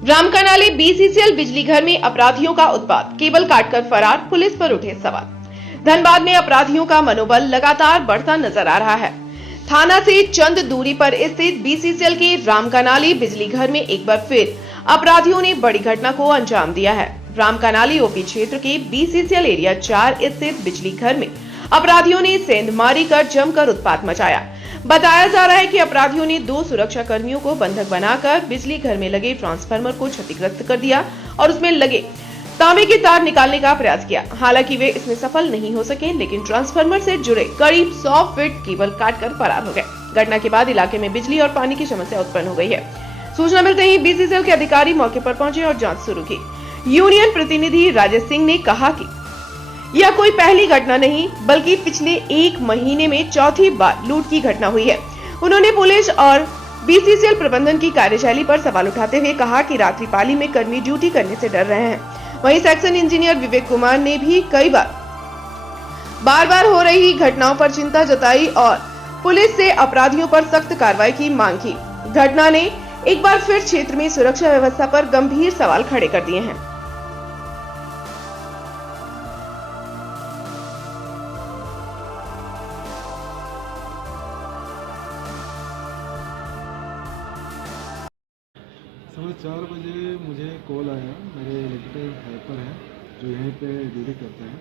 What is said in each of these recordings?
Ramkanali BCCL बिजली घर में अपराधियों का उत्पात, केबल काटकर फरार, पुलिस पर उठे सवाल। धनबाद में अपराधियों का मनोबल लगातार बढ़ता नजर आ रहा है। थाना से चंद दूरी पर स्थित बीसीसीएल के रामकनाली बिजली घर में एक बार फिर अपराधियों ने बड़ी घटना को अंजाम दिया है। रामकनाली ओपी क्षेत्र के बीसीसीएल एरिया 4 स्थित बिजली घर में अपराधियों ने सेंधमारी कर जमकर उत्पात मचाया। बताया जा रहा है कि अपराधियों ने 2 सुरक्षा कर्मियों को बंधक बनाकर बिजली घर में लगे ट्रांसफार्मर को क्षतिग्रस्त कर दिया और उसमें लगे तांबे के तार निकालने का प्रयास किया। हालांकि वे इसमें सफल नहीं हो सके, लेकिन ट्रांसफार्मर से जुड़े करीब 100 फीट केबल काटकर फरार हो गए। घटना के बाद इलाके में बिजली और पानी की समस्या उत्पन्न हो गई है। सूचना मिलते ही बीसीसीएल के अधिकारी मौके पर पहुंचे और जांच शुरू की। यूनियन प्रतिनिधि राजेश सिंह ने कहा कि यह कोई पहली घटना नहीं, बल्कि पिछले 1 महीने में चौथी बार लूट की घटना हुई है। उन्होंने पुलिस और बीसीसीएल प्रबंधन की कार्यशैली पर सवाल उठाते हुए कहा कि रात्रि पाली में कर्मी ड्यूटी करने से डर रहे हैं। वहीं सेक्शन इंजीनियर विवेक कुमार ने भी कई बार हो रही घटनाओं पर चिंता जताई और पुलिस से अपराधियों पर सख्त कार्रवाई की मांग की। घटना ने एक बार फिर क्षेत्र में सुरक्षा व्यवस्था पर गंभीर सवाल खड़े कर दिए हैं। सुबह 4 बजे मुझे कॉल आया। मेरे इलेक्ट्रिकल हेल्पर हैं जो यहीं पे ड्यूटी करते हैं।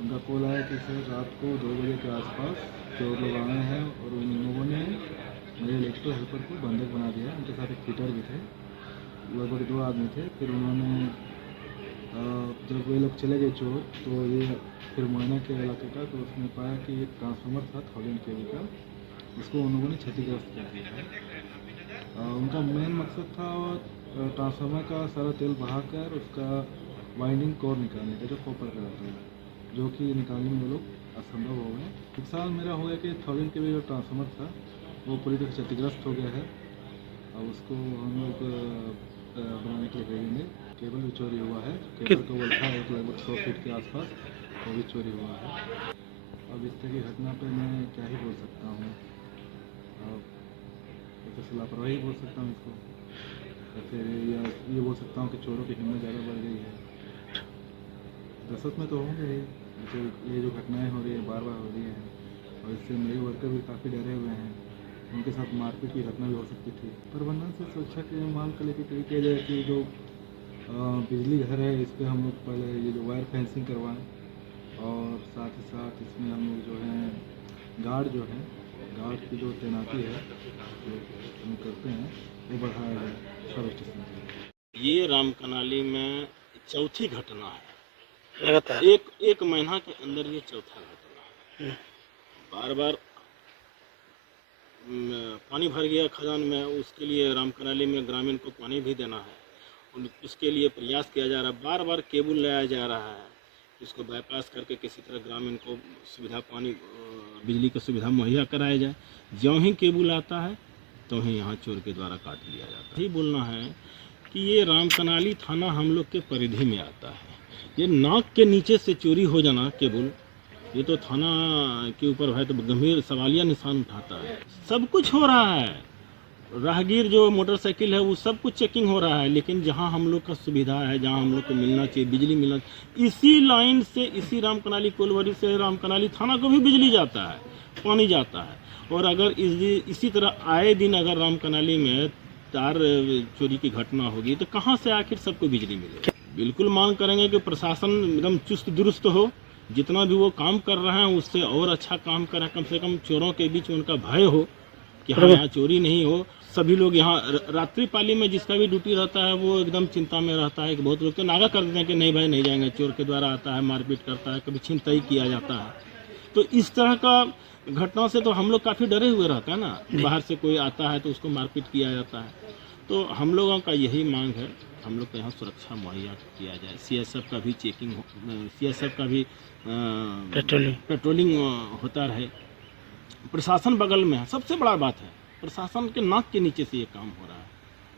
उनका कॉल आया कि सर रात को 2 बजे के आसपास चोर लोग आए हैं और उन लोगों ने मेरे इलेक्ट्रिकल हेल्पर को बंधक बना दिया। उनके साथ एक फिटर भी थे, लगभग 2 आदमी थे। फिर उन्होंने जब वे लोग चले गए चोर, तो ये फिर मोहना के इलाके का, तो उसने पाया कि एक ट्रांसफार्मर था 1000 kV का, उसको उन लोगों ने क्षतिग्रस्त कर दिया है। उनका मेन मकसद था ट्रांसफार्मर का सारा तेल बहाकर उसका वाइंडिंग कोर निकालने का, जो कॉपर का रहता है, जो कि निकालने में वो लोग असंभव हो गए। एक साल मेरा हो गया कि 1000 kV जो ट्रांसफार्मर था वो पूरी तरह क्षतिग्रस्त हो गया है। अब उसको हम लोग बनाने के लिए भेजेंगे। केबल भी चोरी हुआ है, केबल का वोल्ट था एक लगभग 100 फीट के आसपास, वो भी चोरी हुआ है। अब इस तरह की घटना पर मैं क्या ही बोल सकता हूँ, तो लापरवाही बोल सकता हूँ इसको, या फिर ये बोल सकता हूँ कि चोरों की हिम्मत ज़्यादा बढ़ गई है। दहशत में तो होंगे ही, ये जो घटनाएं हो रही है बार बार हो रही हैं, और इससे मेरे वर्कर भी काफ़ी डरे हुए हैं। उनके साथ मारपीट की घटना भी हो सकती थी। प्रबंधन से सुरक्षा के माल को लेकर कही किया जाए कि जो बिजली घर है इस पर हम लोग पहले ये जो वायर फेंसिंग करवाएँ, और साथ ही साथ इसमें हम लोग जो है गार्ड की जो तैनाती है जो हम करते हैं वो बढ़ाया जाए सब स्टेशन पर। ये रामकनाली में चौथी घटना है लगातार। एक महीना के अंदर ये चौथा घटना है। बार बार पानी भर गया खदान में, उसके लिए रामकनाली में ग्रामीण को पानी भी देना है, उसके लिए प्रयास किया जा रहा है। बार बार केबल लाया जा रहा है, इसको बाईपास करके किसी तरह ग्रामीण को सुविधा पानी बिजली की सुविधा मुहैया कराया जाए। ज्यों ही केबल आता है तो ही यहाँ चोर के द्वारा काट लिया जाता है। यही बोलना है कि ये रामकनाली थाना हम लोग के परिधि में आता है। ये नाक के नीचे से चोरी हो जाना केबल, ये तो थाना के ऊपर है तो गंभीर सवालिया निशान उठाता है। सब कुछ हो रहा है, राहगीर जो मोटरसाइकिल है वो सब कुछ चेकिंग हो रहा है, लेकिन जहां हम लोग का सुविधा है, जहां हम लोग को मिलना चाहिए बिजली मिलना, इसी लाइन से, इसी रामकनाली कोलवरी से रामकनाली थाना को भी बिजली जाता है, पानी जाता है। और अगर इसी तरह आए दिन अगर रामकनाली में तार चोरी की घटना होगी तो कहाँ से आखिर सबको बिजली मिलेगी। बिल्कुल मांग करेंगे कि प्रशासन एकदम चुस्त दुरुस्त हो, जितना भी वो काम कर रहे हैं उससे और अच्छा काम करें। कम से कम चोरों के बीच में उनका भय हो कि हाँ यहाँ चोरी नहीं हो। सभी लोग यहाँ रात्रि पाली में जिसका भी ड्यूटी रहता है वो एकदम चिंता में रहता है कि बहुत लोग तो नागा कर देते हैं कि नहीं भाई नहीं जाएंगे, चोर के द्वारा आता है, मारपीट करता है, कभी छिनतई किया जाता है। तो इस तरह का घटना से तो हम लोग काफ़ी डरे हुए रहते हैं ना, बाहर से कोई आता है तो उसको मारपीट किया जाता है। तो हम लोगों का यही मांग है, हम लोग को यहाँ सुरक्षा मुहैया किया जाए। सीएसएफ का भी चेकिंग सीएसएफ का भी पेट्रोलिंग होता रहे। प्रशासन बगल में है, सबसे बड़ा बात है प्रशासन के नाक के नीचे से ये काम हो रहा है,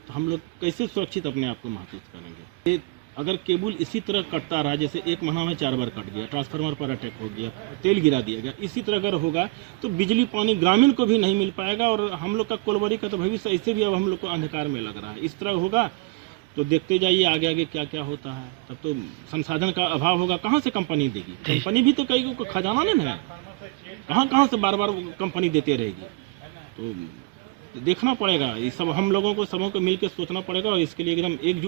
तो हम लोग कैसे सुरक्षित अपने आप को महसूस करेंगे। अगर केबल इसी तरह कटता रहा, जैसे 1 महीना में 4 बार कट गया, ट्रांसफार्मर पर अटैक हो गया, तेल गिरा दिया गया, इसी तरह अगर होगा तो बिजली पानी ग्रामीण को भी नहीं मिल पाएगा, और हम लोग का कोलवरी का तो भविष्य ऐसे भी अब हम लोग को अंधकार में लग रहा है। इस तरह होगा तो देखते जाइए आगे आगे क्या क्या होता है। तब तो संसाधन का अभाव होगा, कहाँ से कंपनी देगी? कंपनी भी तो कई को खजाना नहीं है, कहाँ से बार बार कंपनी देते रहेगी। तो देखना पड़ेगा, ये सब हम लोगों को सबों को मिलकर सोचना पड़ेगा और इसके लिए एकदम एकजुट